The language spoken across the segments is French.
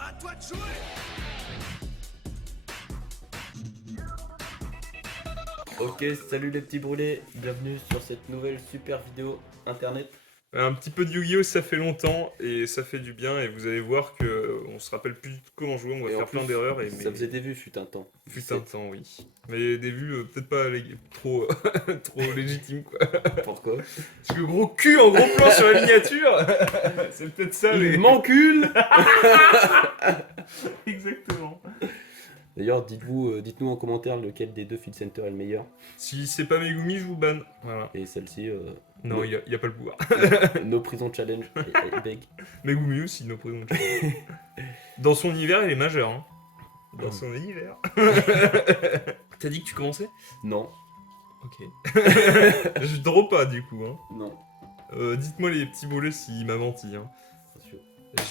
À toi de jouer. Ok, salut les petits brûlés, bienvenue sur cette nouvelle super vidéo internet. Un petit peu de Yu-Gi-Oh! Ça fait longtemps et ça fait du bien et vous allez voir que on se rappelle plus du tout comment jouer, on va Et en faire plus, plein d'erreurs ça faisait des vues fut un temps. fut un temps, oui. Mais des vues peut-être pas trop, trop légitimes quoi. Pourquoi? Parce que gros cul en gros plan sur la miniature, c'est peut-être ça mais... Il m'encule. Exactement. D'ailleurs, dites-nous en commentaire lequel des deux Feed Center est le meilleur. Si c'est pas Megumi, je vous banne. Voilà. Et celle-ci, Non, No. il y a pas le pouvoir. No Prison Challenge et Beg. Megumi aussi, nos prénoms. Dans son univers, il est majeur. Hein. Dans son univers. T'as dit que tu commençais? Non, Ok. Je drop pas du coup. Hein. non. Dites-moi les petits bolets s'il m'a menti. Hein. Bien sûr.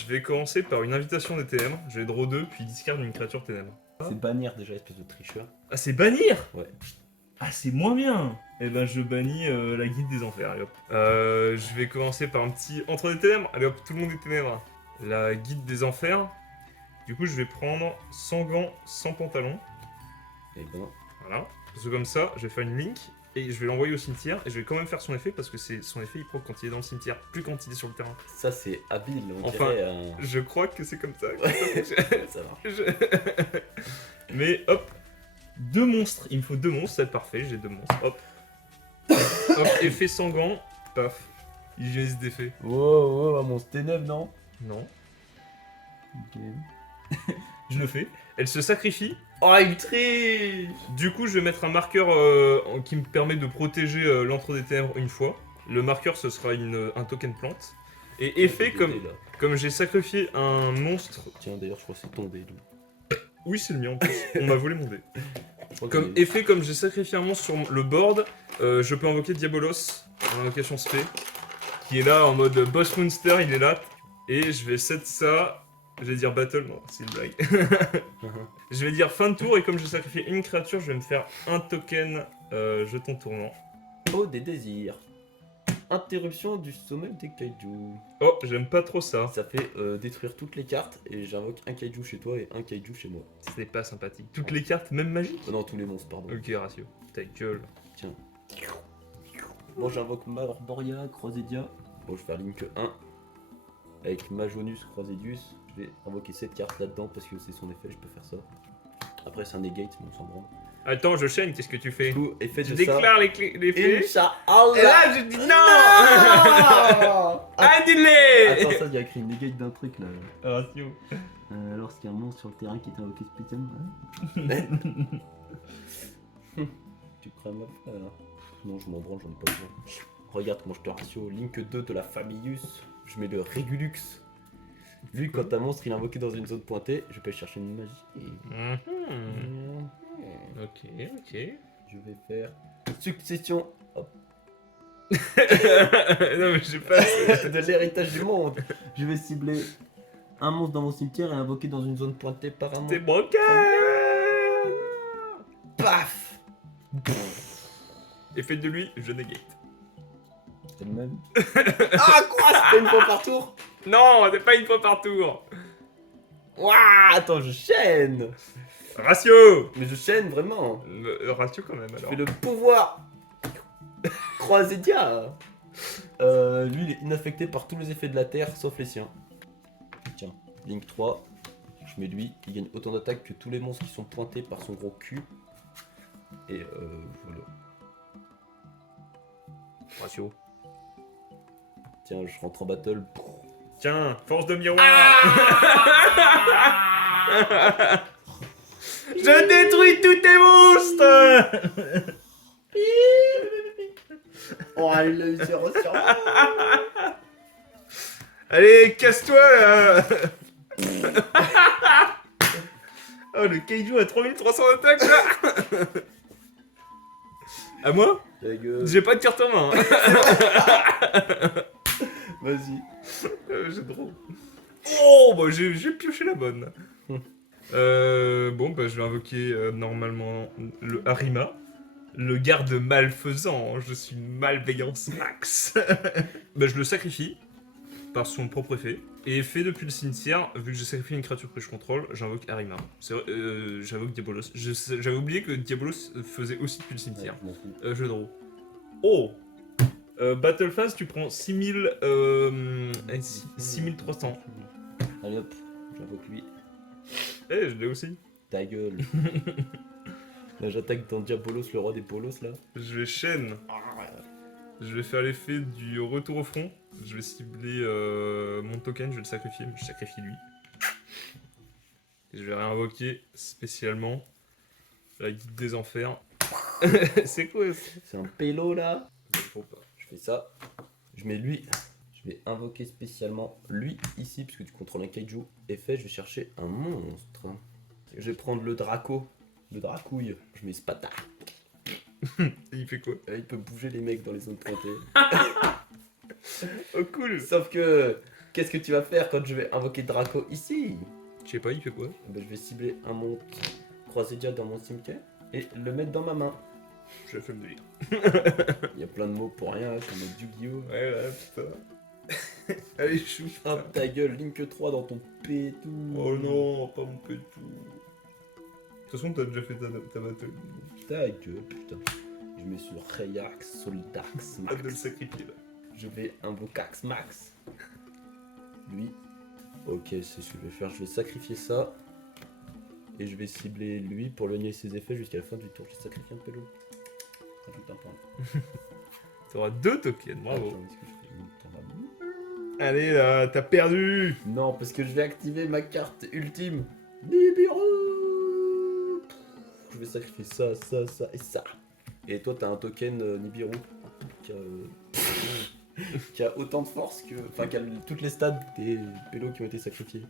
Je vais commencer par une invitation des ténèbres. Je vais draw 2 puis discard une créature ténèbres. C'est bannir déjà, espèce de tricheur. Ah, c'est bannir? Ouais. Ah, c'est moins bien. Eh ben, je bannis la guide des enfers. Allez, hop. Je vais commencer par un petit entre des ténèbres. Allez hop, tout le monde est ténèbres. La guide des enfers. Du coup, je vais prendre 100 gants, 100 pantalons. Et ben, Voilà. Parce que comme ça, je vais faire une link et je vais l'envoyer au cimetière et je vais quand même faire son effet parce que c'est son effet il proc quand il est dans le cimetière, plus quand il est sur le terrain. ça c'est habile, on Enfin, dirait un... Je crois que c'est comme ça que ça fonctionne. Ça marche. Mais hop, 2 monstres, il me faut 2 monstres, c'est parfait, j'ai 2 monstres. Hop. Hop, effet sanguin, paf. Hygiéniste d'effet. Wow, mon ténèbres, non? Non. Ok. Je le fais. Elle se sacrifie. Oh, il triche! Du coup, je vais mettre un marqueur qui me permet de protéger l'entre des ténèbres une fois. Le marqueur, ce sera un token plante. Et effet, comme j'ai sacrifié un monstre... Tiens, d'ailleurs, je crois que c'est tombé. Donc. Oui, c'est le mien en plus. On m'a volé mon dé. Je crois Comme qu'il est- effet, comme j'ai sacrifié un monstre sur le board, je peux invoquer Diabolos, en invocation spé, qui est là en mode boss monster, il est là. Et je vais set ça... Je vais dire battle, non, c'est une blague. Je vais dire fin de tour, et comme j'ai sacrifié une créature, je vais me faire un token jeton tournant. Oh, des désirs. Interruption du sommeil des kaiju. Oh, j'aime pas trop ça. Ça fait détruire toutes les cartes et j'invoque un kaiju chez toi et un kaiju chez moi. C'est pas sympathique. Toutes les cartes, même magiques? Oh non, tous les monstres, pardon. Ok, ratio. Ta gueule. Tiens. Bon, j'invoque Marboria, Croisédia. Bon, je vais faire Link 1. Avec Majonus, Croisedius. Je vais invoquer cette carte là-dedans parce que c'est son effet, je peux faire ça. Après, c'est un negate, mais on s'en branle. Attends, je chaîne, qu'est-ce que tu fais? Du coup, effet Tu de ça. déclares les faits? Et Inch'Allah! là, je dis non! Attends, Annulé! ça, il y a écrit negate d'un truc là. Ratio. Lorsqu'il y a un monstre sur le terrain qui est invoqué spécialement. Tu crames ma frère. Non, je m'en branle, j'en ai pas besoin. Regarde comment je te ratio. Link 2 de la Familius. Je mets le Régulux. Lui, quand un monstre il est invoqué dans une zone pointée, je peux chercher une magie. Ok. Je vais faire succession hop, Non, mais j'ai pas. de l'héritage du monde. Je vais cibler un monstre dans mon cimetière et invoquer dans une zone pointée par un T'es monstre. broken! Paf! Et faites de lui, je negate. C'est le même. Ah quoi? C'était une fois par tour? Non, c'est pas une fois par tour! Ouah, attends, je chaîne. Ratio! Mais je chaîne vraiment. Ratio quand même Je alors. fais le pouvoir. Croisédia. Lui, il est inaffecté par tous les effets de la terre sauf les siens. Tiens, Link 3. Je mets lui. Il gagne autant d'attaques que tous les monstres qui sont pointés par son gros cul. Et voilà. Ratio. Tiens, je rentre en battle. Tiens, force de miroir! Je détruis tous tes monstres! Oh, il l'a eu sur Allez, casse-toi là! Oh, le kaiju a 3300 d'attaque là! À moi? J'ai pas de carte en main. Hein. Vas-y. J'ai trop. Oh, bah j'ai pioché la bonne. Bon, bah je vais invoquer normalement le Harima. Le garde malfaisant, je suis malveillance max. Bah je le sacrifie par son propre effet. Et fait depuis le cimetière, vu que j'ai sacrifié une créature que je contrôle, j'invoque Arima. J'invoque Diabolos. J'avais oublié que Diabolos faisait aussi depuis le cimetière. Ouais, je m'en fous. Je draw. Oh Battle Phase, tu prends 6300. Allez hop, j'invoque lui. Eh, je l'ai aussi. Ta gueule. Là, j'attaque dans Diabolos, le roi des polos là. Je vais chaîne. Je vais faire l'effet du retour au front. Je vais cibler mon token, je vais le sacrifier, mais je sacrifie lui. Et je vais réinvoquer spécialement la guide des enfers. C'est quoi ça? C'est un pélo là. Je fais ça. Je mets lui. Je vais invoquer spécialement lui ici, puisque tu contrôles un kaiju. Effet, je vais chercher un monstre. Je vais prendre le Draco. Le Dracouille. Je mets Spata. Et il fait quoi? Il peut bouger les mecs dans les zones pointées. Oh cool! Sauf que, qu'est-ce que tu vas faire quand je vais invoquer Draco ici? Je sais pas, il fait quoi? Ben, je vais cibler un monstre Croisé-Dia dans mon cimetière et le mettre dans ma main. Je la flemme de lire. Il y a plein de mots pour rien, comme Yu-Gi-Oh! Ouais, ouais, putain. Allez, chou. Ah, ta gueule, Link 3 dans ton pétou. Oh non, pas mon pétou. De toute façon, t'as déjà fait ta battle. Ta gueule, putain. Je mets sur Rayax, Soldax, Hâte de le Max. sacrifier là. Je vais invocax Max. Lui. Ok, c'est ce que je vais faire. Je vais sacrifier ça. Et je vais cibler lui pour le nier ses effets jusqu'à la fin du tour. Je sacrifie un pélo. Rajoute un point. T'auras 2 tokens, bravo. Attends, est-ce que je fais une tombe? Allez là, t'as perdu. Non, parce que je vais activer ma carte ultime. Nibiru. Je vais sacrifier ça, ça, ça et ça. Et toi, t'as un token Nibiru qui a autant de force que. Enfin, qui a toutes les stats des pélos qui ont été sacrifiés.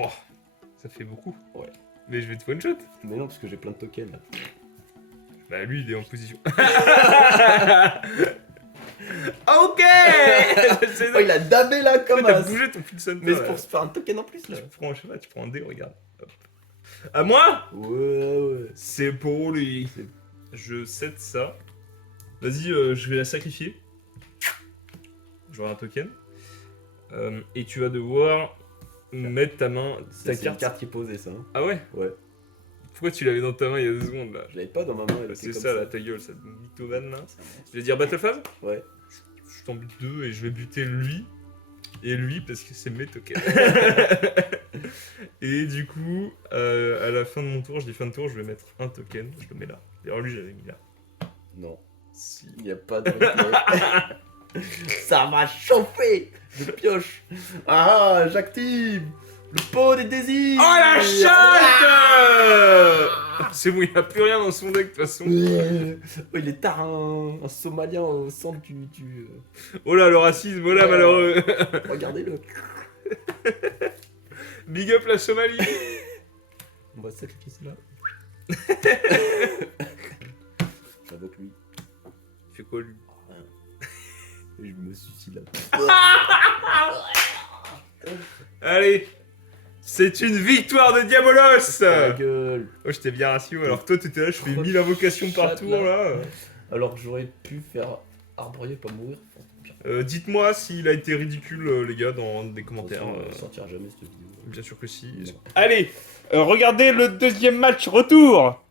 Oh, ça fait beaucoup. Ouais. Mais je vais te one shot. Mais non, parce que j'ai plein de tokens là. Bah lui, il est en position. Ok. C'est Oh, il a dabé là comme T'as as. bougé ton fil center. Mais c'est pour se faire un token en plus là. Tu prends, je sais pas, tu prends un dé, regarde. Hop. À moi. Ouais. C'est pour lui. Je set ça. Vas-y, je vais la sacrifier. J'aurai un token. Et tu vas devoir mettre ta main, ta C'est une carte. carte qui est posée ça. Hein. Ah ouais? Ouais. Pourquoi tu l'avais dans ta main il y a 2 secondes là? Je l'avais pas dans ma main. Elle était C'est comme ça là, ta gueule, ça mythomane là. C'est un monstre. Je vais dire battle phase? Ouais. Je t'en bute 2 et je vais buter lui et lui parce que c'est mes tokens. Et du coup, à la fin de mon tour, je dis fin de tour, je vais mettre un token, je le mets là. D'ailleurs, lui, j'avais mis là. Non. Si. Il n'y a pas de replay. Ça m'a chauffé. Je pioche. Ah, j'active le pot des désirs. Oh la chatte! C'est bon, il n'y a plus rien dans son deck de toute façon. Oh, il est tard, un Somalien au centre du Oh là, le racisme, oh là, Ouais. malheureux. Regardez-le. Big up la Somalie. On va sacrifier cela. J'invoque lui. Il fait quoi lui? Rien. Et je me suicide là. Allez, c'est une victoire de Diabolos. Ta gueule. Oh, j'étais bien ratio. Alors que toi, t'étais là, je fais 1000 invocations par Chatte, tour là. là. Alors que j'aurais pu faire arborier pas mourir. Dites-moi s'il a été ridicule, les gars, dans des commentaires. On sortira jamais cette vidéo. Bien sûr que si. Non. Allez, regardez le deuxième match retour.